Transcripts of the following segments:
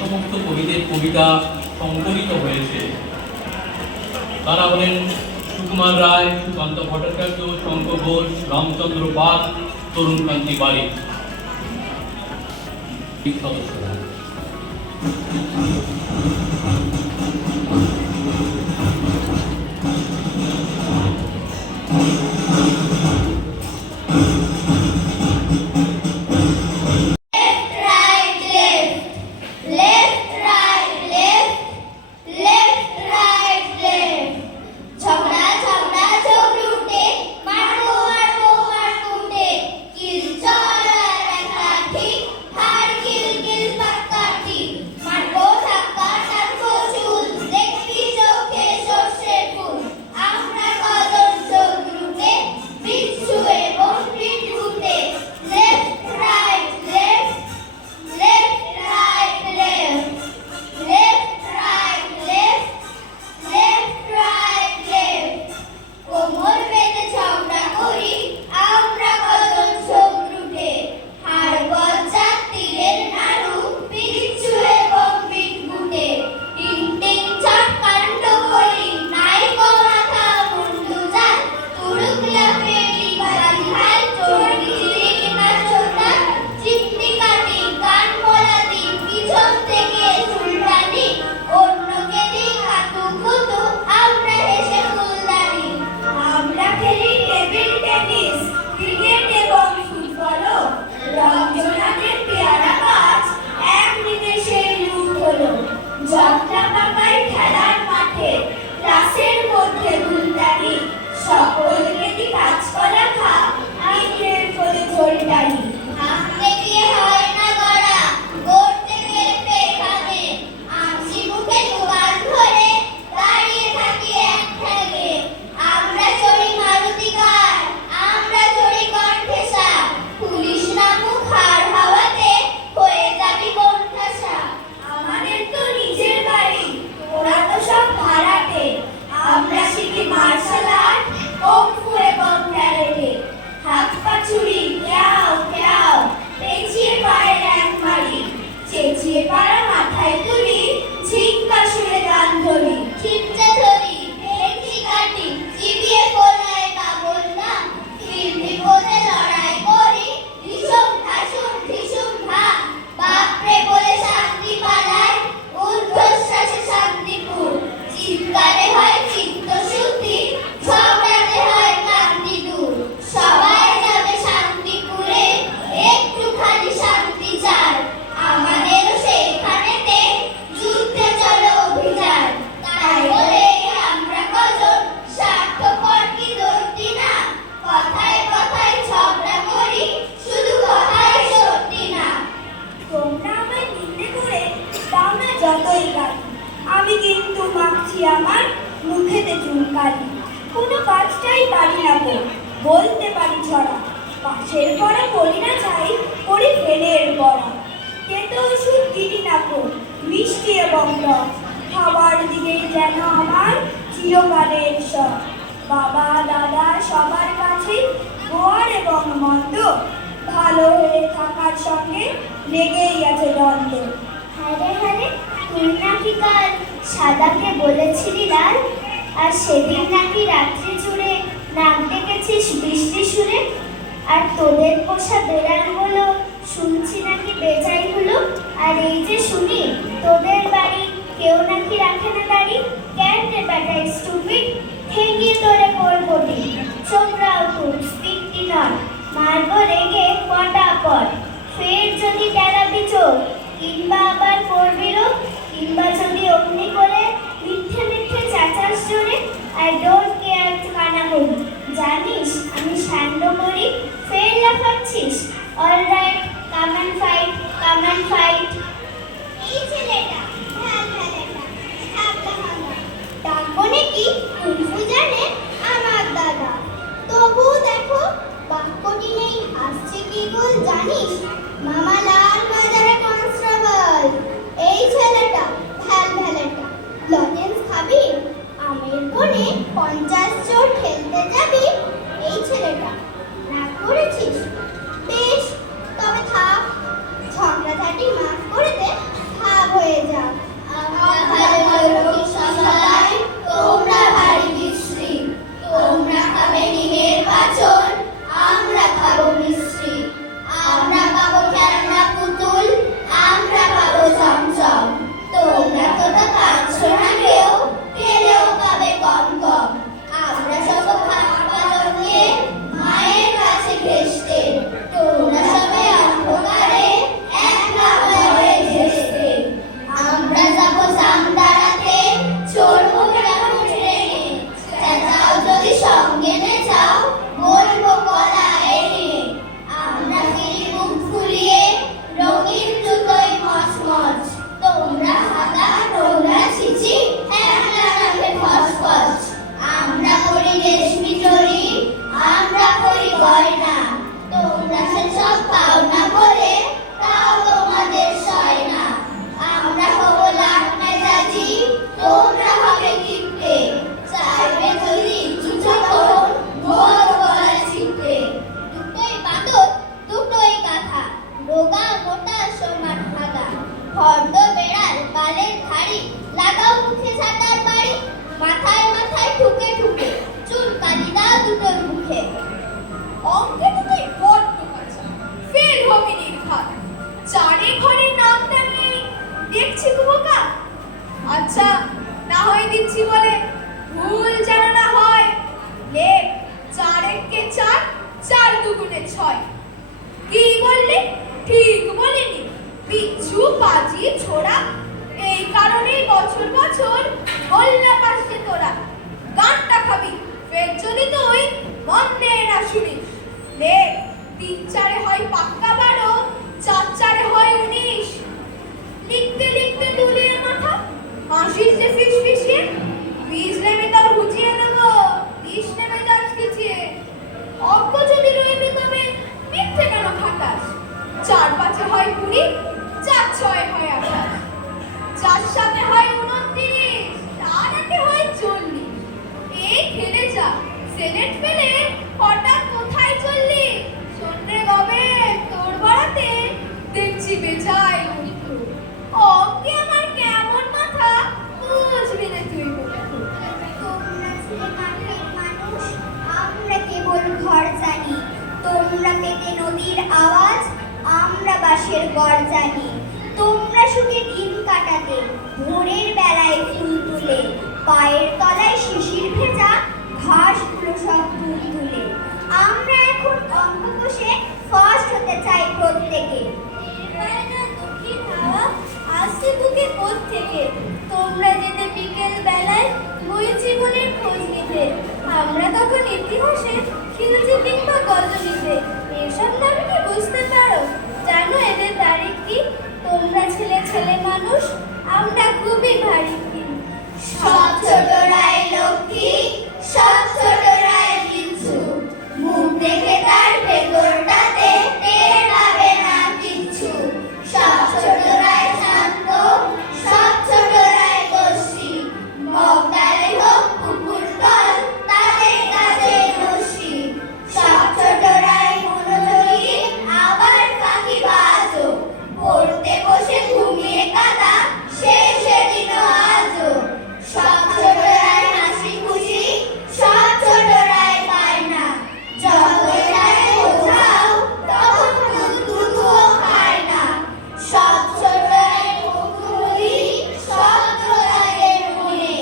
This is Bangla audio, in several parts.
সমস্ত কবিদের কবিতা সংকলিত হয়েছে তারা হলেন সুকুমার রায়, সুকান্ত ভট্টাচার্য, শঙ্কর ঘোষ, রামচন্দ্র পাল, তরুণকান্তি বারিক সদস্যরা। আমি কিন্তু মাখছি আমার মুখেতে চুনকালি, কোনো কাজটাই পারি না গো, বলতে পারি ছড়া, পাশের পড়া করি না চাই, করি ফেলের পড়া, তেতো ওষুধ দিবি না গো, মিষ্টি এবং টক, খাবার দিকে যেন আমার চিরকালের শখ। বাবা দাদা সবার কাছে গোয়ার এবং মন্দ, ভালো হয়ে থাকার সঙ্গে লেগেই আছে দ্বন্দ্ব। হ্যাঁ হ্যাঁ, তুই নাকি কাল সাদাকে বলেছিলি লাল, আর সেদিন নাকি রাত্রি জুড়ে নাক ডেকেছিস বৃষ্টি সুরে, আর তোদের পোষা বেড়ালগুলো শুনছি নাকি বেচাই হলো, আর এই যে শুনি তোদের বাড়ি কেউ নাকি রাখে না দাড়ি। কেন রে বেটা স্টুপিড, ঠেঙিয়ে তোরে করবটি, ছোকরাও তুই স্পিকটি নট, মারবো রেগে পটাপট, ফের যদি টেরাবি চোখ, কিংবা আবার করবি রোগ, কিংবা যদি অমনি করে মিথ্যে মিথ্যে চাচাস জোরে, আই ডোন্ট কেয়ার কানা করি, জানিস আমি সান্ড করি, ফের লাফাচ্ছিস, alright come and fight, come and fight. এই ছেলেটা ডাকবো নাকি কুলফু জানে আমার দাদা, তবু দেখো বাক্যটি নেই আসছে কি বল জানিস, মামা লাল বাজারে কনস্টেবল, এই ছেলে হয়ে যাও। আমরা ভালো লোক সবাই, তোমরা ভারী বিশ্রী। তোমরা খাবে নিমের পাচন, আমরা খাবো মিশ্রি। আমরা পাবো খেলনা পুতুল, আমরা পাবো চমচম। তোমরা তো তা কাঁদছো না কেউ, পেলেও পাবে কম কম। আমরা সব খাবার নিয়ে মায়ের কাছে ঘেষতে, তোমরা সবে অন্ধকারে একলা হয়ে ঘেষতে। আমরা যাবো জামদারাতে, চড়বো কেমন ট্রেনে, চেঁচাও যদি সঙ্গে নে যাও, বলবো গলা এনে। আমরা ফিরি মুখ ফুলিয়ে, রঙিন জুতোয় মচমচ। তোমরা হাতা, তোমরা ছিচি, একলা নামে ফসফস। আমরা করি রেশমি চড়ি, আমরা করি গয়না। তোমরা সেসব পাও না বলে, তাও তোমাদের সয় না। আমরা হবো লাট মেজাজি, তোমরা হবে কিপ্টে। চাইবে যদি একটু যখন, বড় গলা ছিপতে। দুটোই বাদর, দুটোই গাধা, রোগা মোটা সমান ভাগা। খর্দ বেড়াল গালের ধাড়ি, লাগাও মুখে ছাতার বাড়ি। মাথায় মাথায় ঠুকে ঠুকে, চুল কালি দাও দুটোর মুখে। অঙ্কে তো তুই বড্ড কাঁচা, ফেল হবি নির্ঘাত। চারে ঘরের নামটা নেই, দেখছি কুবোকা। আচ্ছা, না হয় দিচ্ছি বলে, ভুল যেন না হয়। লেখ 4 একে 4, 4 দুগুণে 6। কি বললি? ঠিক বলিনি। বিচ্ছু পাজি ছোড়া, এই কারণেই বছর বছর গোল্লা পাশে তোরা। গানটা খাবি, ফের যদি তুই মন দিয়ে না শুনিস। লেখ 3 4 হয় পাক্কা 12, 4 4 হয় 19। লিখতে লিখতে তুলিয়ে মাথা, হাসিস যে ফিসফিসিয়ে। বীজ নেমে তার বুঝিয়ে দেবো, বিষ নেমে যাস খিচিয়ে। অজ্ঞ যদি রইবি তবে মিথ্যে কেন খাটাস? 4 5 হয় 20, 4 6 হয় 28। 4 7 হয় 29, 4 8 হয় 40। এই খেলে যা, সেনেট পেলে হঠাৎ কোথায় চললি? শোনরে গবে, তোর বাড়াতে দেখছি বেজায় উল্টো। অজ্ঞে আমার কেমন মাথা, বুঝবি না তুই বলে। তোমরা ছিলে মাঠের মানুষ, আমরা কেবল ঘর জানি। তোমরা পেতে নদীর আওয়াজ, আমরা বাঁশের গড় জানি। তোমরা সুখে দিন কাটাতে, ভোরের বেলায় ফুল তুলে। পায়ের তলায় শিশির ভেজা, ঘাসগুলো সব তুল তুলে। আমরা এখন অঙ্ক কষে ফার্স্ট হতে চাই প্রত্যেকে। দক্ষিণ হাওয়া আসছে বুকে কোথ থেকে। তোমরা যেতে বিকেল বেলায় বই জীবনের খোঁজ নিতে। আমরা তখন ইতিহাসে খিলজি কিংবা গজনীতে। এসব নামে কি বুঝতে পারো? জানো এদের তারিখ কি? তোমরা ছেলে ছেলে মানুষ, আমরা খুবই ভারী। সব ছোটরাই লক্ষ্মী, সব ছোটরাই কিচ্ছু। মুখ দেখে তার ভেতরটাতে টের পাবে না কিচ্ছু। সব ছোটরাই শান্ত, সব ছোটরাই গোষ্ঠী। মগডালে হোক পুকুর তল, তাদের কাছে নস্যি। সব ছোটরাই মনোযোগী, আবার ফাঁকিবাজও। পড়তে বসে ঘুমিয়ে কাঁদা, শেষ সেদিনও আজও। সব ছোটরাই হাসি খুশি, সব ছোটরাই পায় না। যতই রায় বোঝাও, তখন দুধও খায় না। সব ছোটরাই কৌতূহলী, সব ছোটদের মনে।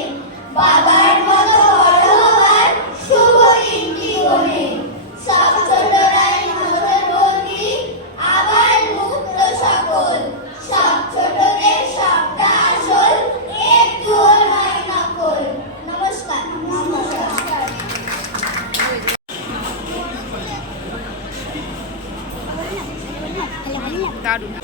বাবার মতো বড় হওয়ার শুভ দিনটি গোনে। সব ছোটরাই নজরবন্দি, আবার মুক্ত সকল। সব ছোটদের সবটা আসল, একটুও নয় নকল। নমস্কার। নমস্কার। দারুণ।